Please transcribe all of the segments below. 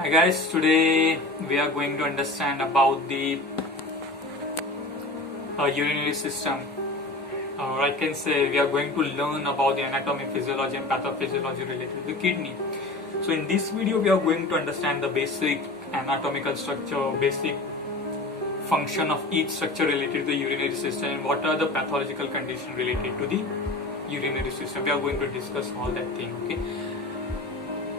Hi guys, today we are going to understand about the urinary system, or I can say we are going to learn about the anatomy, physiology and pathophysiology related to the kidney. So in this video we are going to understand the basic anatomical structure, basic function of each structure related to the urinary system, and what are the pathological conditions related to the urinary system. We are going to discuss all that thing, okay?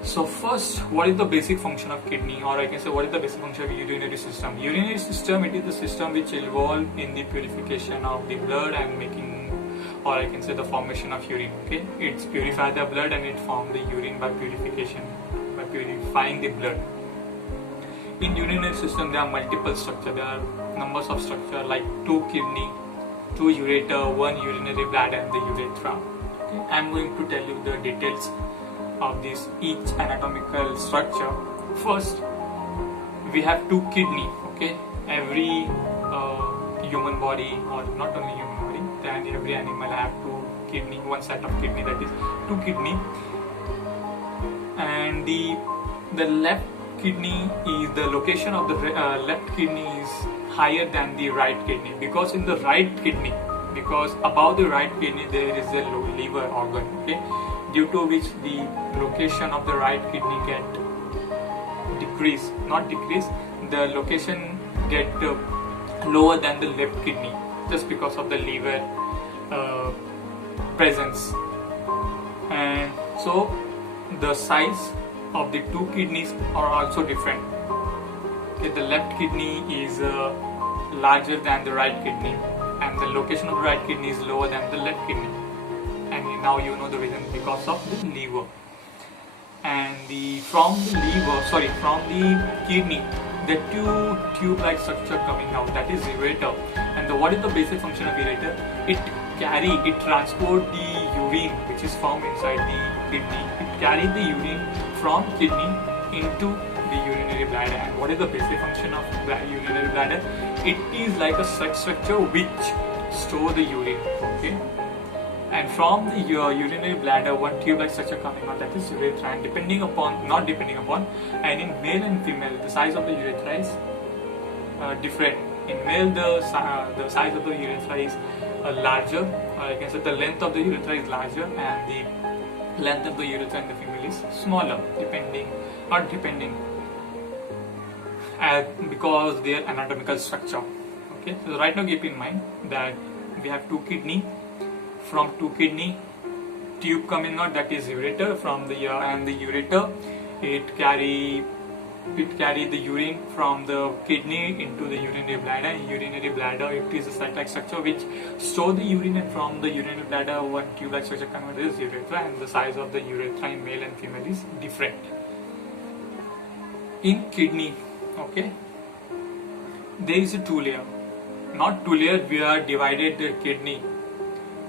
So first, what is the basic function of kidney, or I can say what is the basic function of urinary system? Urinary system, it is the system which involves in the purification of the blood and making, or I can say the formation of urine, okay? It's purify the blood and it form the urine by purification, by purifying the blood. In urinary system, there are multiple structures. There are numbers of structure like 2 kidney, 2 ureter, 1 urinary bladder and the urethra. Okay? I'm going to tell you the details of this each anatomical structure. First, we have 2 kidney. Okay, every human body, or not only human body, then every animal have 2 kidney, one set of kidney, that is 2 kidney, and the left kidney is the location of the left kidney is higher than the right kidney, because in the right kidney, because above the right kidney there is a liver organ, okay, due to which the location of the right kidney get the location get lower than the left kidney, just because of the liver presence. And so the size of the 2 kidneys are also different. Okay, the left kidney is larger than the right kidney, and the location of the right kidney is lower than the left kidney. And now you know the reason, because of the liver. And from the kidney, the 2 tube-like structure coming out, that is ureter. And what is the basic function of ureter? It transport the urine which is formed inside the kidney. It carries the urine from kidney into the urinary bladder. And what is the basic function of urinary bladder? It is like a structure which store the urine. Okay. And from the urinary bladder, 1 tube-like structure coming out, that is urethra. And and in male and female, the size of the urethra is different. In male, the size of the urethra is larger. I can say the length of the urethra is larger, and the length of the urethra in the female is smaller, because their anatomical structure. Okay, so right now keep in mind that we have 2 kidney. From 2 kidney, tube coming out, that is ureter. From the and the ureter, it carry the urine from the kidney into the urinary bladder. In urinary bladder, it is a sac-like structure which store the urine, and from the urinary bladder, 1 tube-like structure coming out is urethra, and the size of the urethra in male and female is different. In kidney, okay, there is a 2 layer. Not 2 layer, we are divided the kidney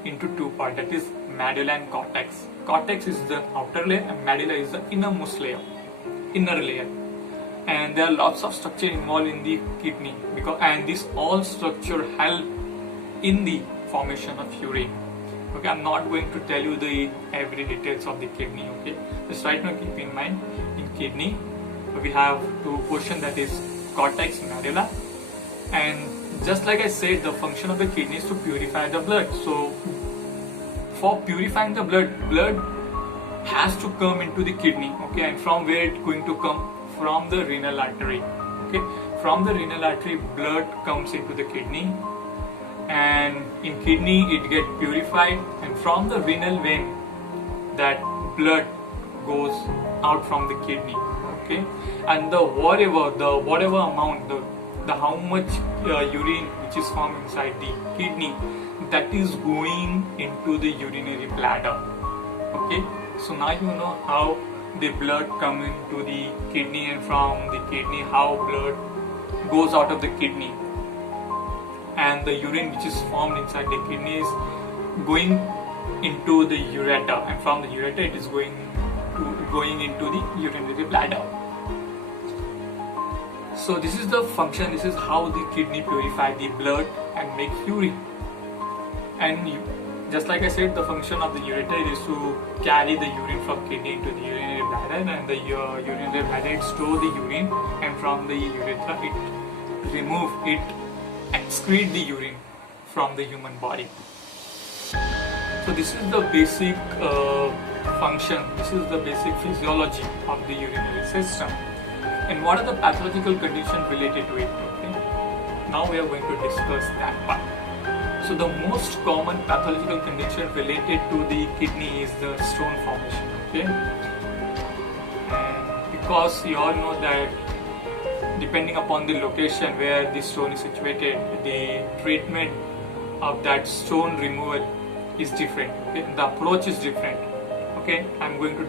into 2 parts, that is medulla and cortex. Cortex is the outer layer and medulla is the inner layer. And there are lots of structure involved in the kidney, and this all structure help in the formation of urine. Okay, I'm not going to tell you the every details of the kidney. Okay, just right now keep in mind, in kidney we have 2 portions, that is cortex, medulla. And just like I said, the function of the kidney is to purify the blood. So for purifying the blood has to come into the kidney. Okay, and from where it's going to come? From the renal artery. Okay, from the renal artery, blood comes into the kidney, and in kidney it gets purified, and from the renal vein that blood goes out from the kidney. Okay, and whatever amount, the how much urine which is formed inside the kidney, that is going into the urinary bladder. Okay, so now you know how the blood comes into the kidney, and from the kidney how blood goes out of the kidney, and the urine which is formed inside the kidney is going into the ureter, and from the ureter it is going into the urinary bladder. So this is the function, this is how the kidney purify the blood and make urine. And just like I said, the function of the ureter is to carry the urine from kidney into the urinary bladder, and the urinary bladder it store the urine, and from the urethra it excrete the urine from the human body. So this is the basic function, this is the basic physiology of the urinary system. And what are the pathological conditions related to it? Okay? Now we are going to discuss that part. So the most common pathological condition related to the kidney is the stone formation. Okay, and because you all know that depending upon the location where the stone is situated, the treatment of that stone removal is different. Okay, the approach is different. Okay, I'm going to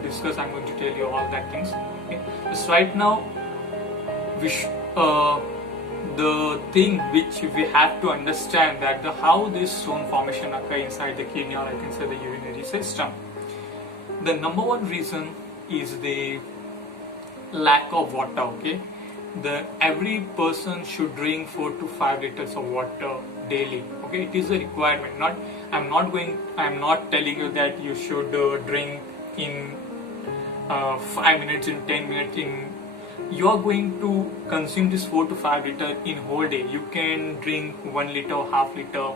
tell you all that things. Okay, just right now, the thing which we have to understand that how this stone formation occur inside the kidney, or I can say the urinary system. The number one reason is the lack of water. Okay, every person should drink 4 to 5 liters of water daily. Okay, it is a requirement. I'm not telling you that you should drink in 5 minutes, in 10 minutes. You are going to consume this 4 to 5 liter in whole day. You can drink 1 liter or half liter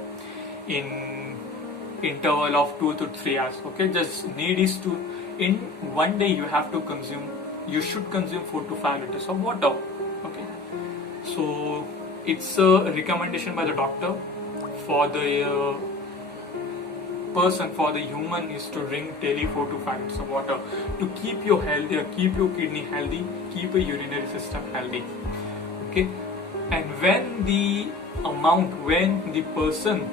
in interval of 2 to 3 hours. Okay, just need is to in one day you should consume 4 to 5 liters of water. Okay, so it's a recommendation by the doctor for the for the human is to drink daily 4 to 5 liters of water to keep your kidney healthy, keep your urinary system healthy. Okay, and when the person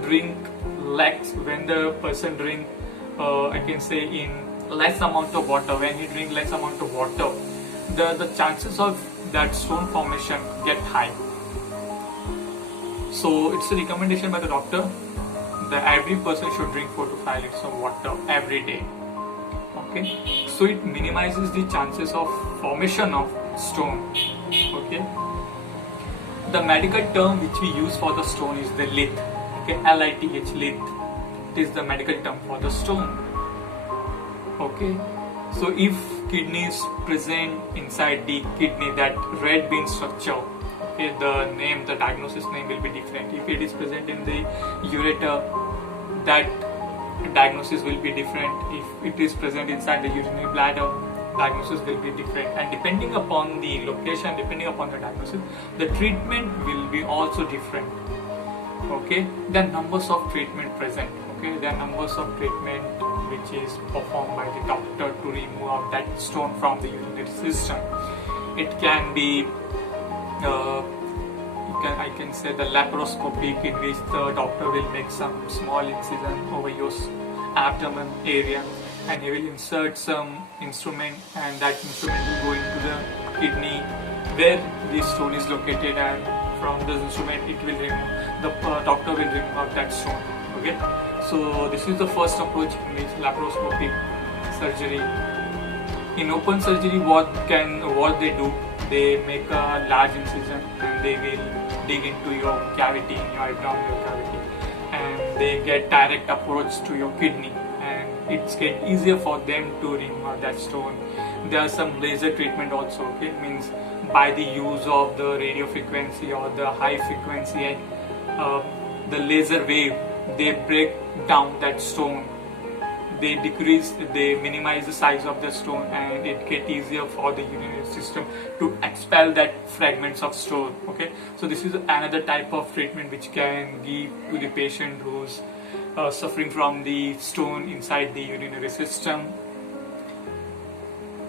drink I can say in less amount of water, when he drink less amount of water, the chances of that stone formation get high. So it's a recommendation by the doctor that every person should drink 4 to 5 liters of water every day. Okay, so it minimizes the chances of formation of stone. Okay, the medical term which we use for the stone is the lith. Okay, LITH, lith. It is the medical term for the stone. Okay, so if kidney is present inside the kidney, that red bean structure, okay, the diagnosis name will be different. If it is present in the ureter, that diagnosis will be different. If it is present inside the urinary bladder, diagnosis will be different. And depending upon the location, depending upon the diagnosis, the treatment will be also different. Okay, there are numbers of treatment present. Okay, there are numbers of treatment which is performed by the doctor to remove out that stone from the urinary system. It can be I can say the laparoscopic, in which the doctor will make some small incision over your abdomen area, and he will insert some instrument, and that instrument will go into the kidney where the stone is located, and from this instrument it will remove, the doctor will remove out that stone. Okay, so this is the first approach, which is laparoscopic surgery. In open surgery, what they do, they make a large incision and they will dig into your cavity, in your abdominal cavity, and they get direct approach to your kidney, and it's get easier for them to remove that stone. There are some laser treatment also. Okay, means by the use of the radio frequency or the high frequency, the laser wave, they break down that stone. They minimize the size of the stone, and it get easier for the urinary system to expel that fragments of stone. Okay, so this is another type of treatment which can give to the patient who's suffering from the stone inside the urinary system.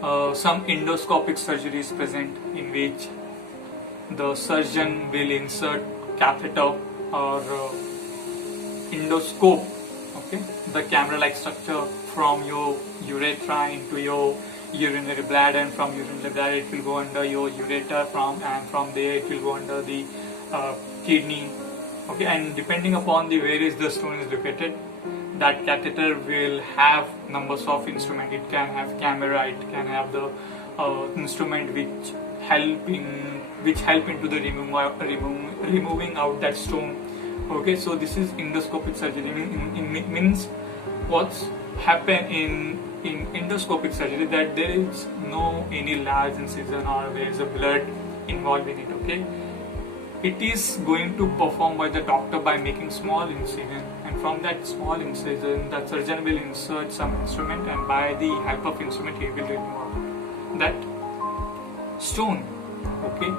Some endoscopic surgery is present, in which the surgeon will insert catheter or endoscope, okay, the camera-like structure from your urethra into your urinary bladder, and from urinary bladder it will go under your ureter, and from there it will go under the kidney. Okay, and depending upon where is the stone is located, that catheter will have numbers of instruments. It can have camera, it can have the instrument which help into the removing out that stone. Okay, so this is endoscopic surgery. Means happen in endoscopic surgery, that there is no any large incision or there is a blood involved in it. Okay, it is going to perform by the doctor by making small incision, and from that small incision the surgeon will insert some instrument, and by the help of instrument he will remove that stone. Okay,